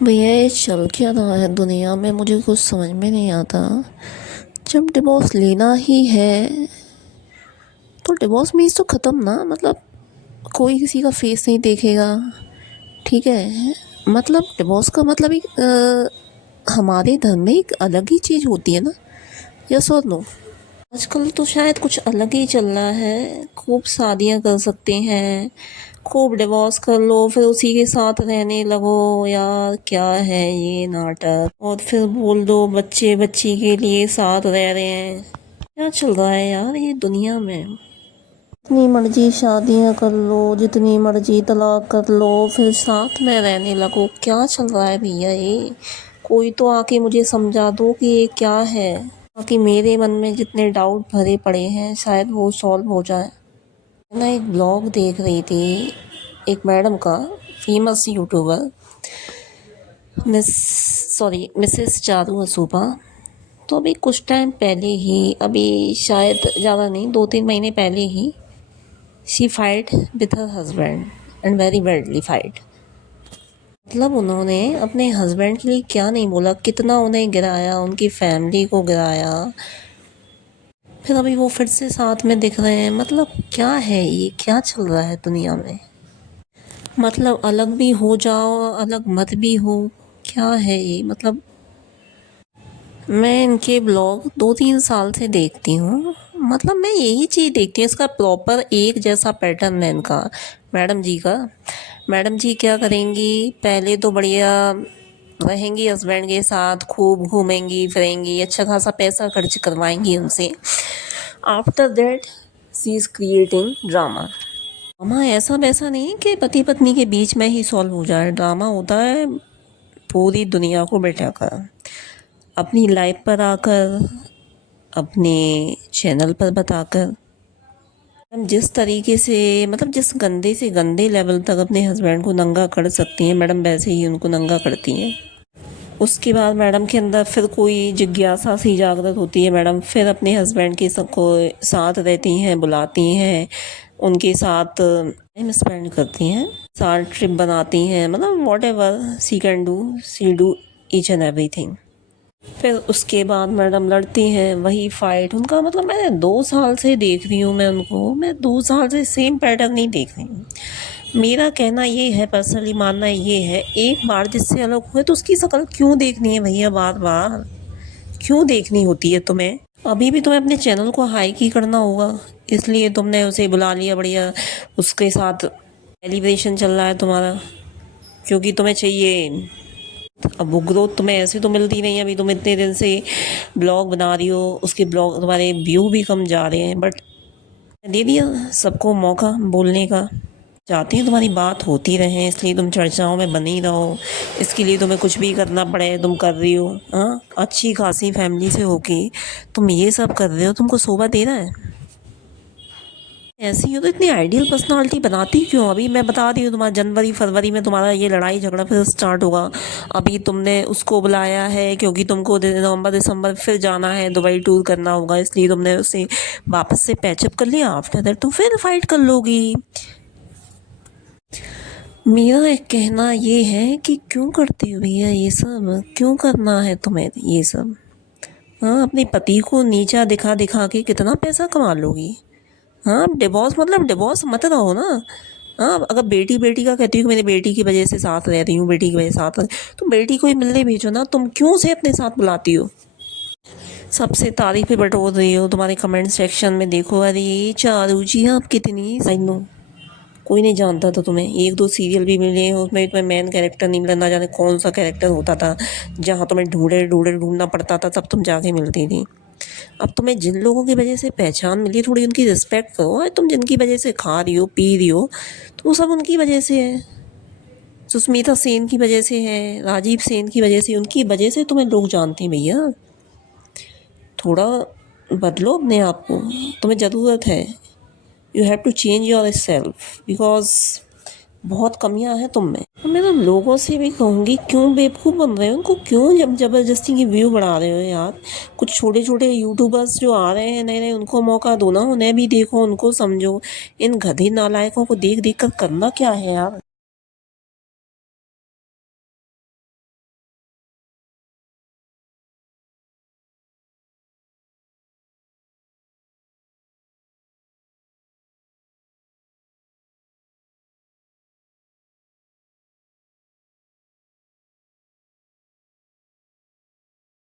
भैया ये चल क्या रहा है दुनिया में, मुझे कुछ समझ में नहीं आता। जब डिवोर्स लेना ही है तो डिवोर्स मीन्स तो ख़त्म ना, मतलब कोई किसी का फेस नहीं देखेगा। ठीक है, मतलब डिवोर्स का मतलब एक हमारे धर्म में एक अलग ही चीज़ होती है ना। यस और नो? आजकल तो शायद कुछ अलग ही चल रहा है। खूब शादियां कर सकते हैं, खूब डिवोर्स कर लो, फिर उसी के साथ रहने लगो। यार क्या है ये नाटक, और फिर बोल दो बच्चे बच्ची के लिए साथ रह रहे हैं। क्या चल रहा है यार ये दुनिया में? जितनी मर्जी शादियां कर लो, जितनी मर्जी तलाक कर लो, फिर साथ में रहने लगो। क्या चल रहा है भैया ये? कोई तो आके मुझे समझा दो कि ये क्या है, ताकि मेरे मन में जितने डाउट भरे पड़े हैं शायद वो सॉल्व हो जाए। मैं एक ब्लॉग देख रही थी एक मैडम का, फेमस यूट्यूबर मिसेस चारू असूपा। तो अभी कुछ टाइम पहले ही, अभी शायद ज़्यादा नहीं, 2-3 महीने पहले ही she fight with her husband and very badly fight. मतलब उन्होंने अपने हस्बैंड के लिए क्या नहीं बोला, कितना उन्हें गिराया, उनकी फैमिली को गिराया। फिर अभी वो फिर से साथ में दिख रहे हैं। मतलब क्या है ये, क्या चल रहा है दुनिया में? मतलब अलग भी हो जाओ, अलग मत भी हो। क्या है ये मतलब? मैं इनके ब्लॉग 2-3 साल से देखती हूँ। मतलब मैं यही चीज़ देखती हूँ, इसका प्रॉपर एक जैसा पैटर्न है इनका, मैडम जी का। मैडम जी क्या करेंगी, पहले तो बढ़िया रहेंगी हस्बैंड के साथ, खूब घूमेंगी फिरेंगी, अच्छा खासा पैसा खर्च करवाएंगी उनसे। After that she is creating drama. Drama ऐसा वैसा नहीं कि पति पत्नी के बीच में ही सॉल्व हो जाए। ड्रामा होता है पूरी दुनिया को बैठाकर, अपनी लाइफ पर आकर, अपने चैनल पर बताकर। हम जिस तरीके से, मतलब जिस गंदे से गंदे लेवल तक अपने हस्बैंड को नंगा कर सकती हैं मैडम, वैसे ही उनको नंगा करती हैं। उसके बाद मैडम के अंदर फिर कोई जिज्ञासा सी जागृत होती है। मैडम फिर अपने हस्बैंड के सबको साथ रहती हैं, बुलाती हैं, उनके साथ टाइम स्पेंड करती हैं, साथ ट्रिप बनाती हैं। मतलब whatever she can do, she do each and everything. फिर उसके बाद मैडम लड़ती हैं, वही फाइट उनका। मतलब मैं 2 साल से देख रही हूँ, मैं उनको, मैं 2 साल से सेम पैटर्न नहीं देख रही हूँ। मेरा कहना ये है, पर्सनली मानना ये है, एक बार जिससे अलग हुए तो उसकी शक्ल क्यों देखनी है भैया, बार बार क्यों देखनी होती है तुम्हें? अभी भी तुम्हें अपने चैनल को हाई की करना होगा, इसलिए तुमने उसे बुला लिया, बढ़िया उसके साथ सेलिब्रेशन चल रहा है तुम्हारा, क्योंकि तुम्हें चाहिए। अब वो ग्रोथ तुम्हें ऐसे तो मिलती नहीं है। अभी तुम इतने दिन से ब्लॉग बना रही हो, उसके ब्लॉग तुम्हारे व्यू भी कम जा रहे हैं, बट दे दिया सबको मौका बोलने का। चाहती हूँ तुम्हारी बात होती रहे, इसलिए तुम चर्चाओं में बनी रहो। इसके लिए तुम्हें कुछ भी करना पड़े, तुम कर रही हो। हाँ, अच्छी खासी फैमिली से होके तुम ये सब कर रहे हो, तुमको शोभा दे रहा है? ऐसी हो तो इतनी आइडियल पर्सनालिटी बनाती क्यों? अभी मैं बता रही हूँ, तुम्हारा जनवरी फरवरी में तुम्हारा ये लड़ाई झगड़ा फिर स्टार्ट होगा। अभी तुमने उसको बुलाया है क्योंकि तुमको नवंबर दिसंबर फिर जाना है, दुबई टूर करना होगा, इसलिए तुमने उसे वापस से पैचअप कर लिया। आफ्टर दैट तुम फिर फाइट कर लोगी। मेरा एक कहना ये है कि क्यों करती हो भैया ये सब, क्यों करना है तुम्हें ये सब? हाँ, अपने पति को नीचा दिखा दिखा के कितना पैसा कमा लोगी? हाँ, डिवोर्स मतलब डिवोर्स मत रहो ना। हाँ, अगर बेटी बेटी का कहती हूँ कि मेरी बेटी की वजह से साथ रह रही हूँ, बेटी की वजह से साथ, तो बेटी को ही मिलने भेजो ना। तुम क्यों से अपने साथ बुलाती हो? सबसे तारीफें बटोर रही हो, तुम्हारे कमेंट सेक्शन में देखो, अरे चारू जी आप कितनी साइनो। कोई नहीं जानता था तुम्हें, 1-2 सीरियल भी मिले हैं उसमें तुम्हें मेन कैरेक्टर नहीं मिला, ना जाने कौन सा कैरेक्टर होता था जहाँ तुम्हें ढूंढे ढूंढे ढूंढना पड़ता था, तब तुम जाके मिलती थी। अब तुम्हें जिन लोगों की वजह से पहचान मिली, थोड़ी उनकी रिस्पेक्ट करो। और तुम जिनकी वजह से खा रही हो पी रही हो, तो वो सब उनकी वजह से है। सुष्मिता सेन की वजह से है, राजीव सेन की वजह से, उनकी वजह से तुम्हें लोग जानते हैं भैया। थोड़ा बदलो अपने आप को, तुम्हें ज़रूरत है। You have to change yourself, because बहुत कमियां हैं तुम में। तो मैं तो लोगों से भी कहूँगी, क्यों बेवकूफ़ बन रहे हो, उनको क्यों जब ज़बरदस्ती की व्यू बढ़ा रहे हो यार? कुछ छोटे छोटे यूट्यूबर्स जो आ रहे हैं नए नए, उनको मौका दो ना, उन्हें भी देखो, उनको समझो। इन गधे नालायकों को देख देख कर करना क्या है यार?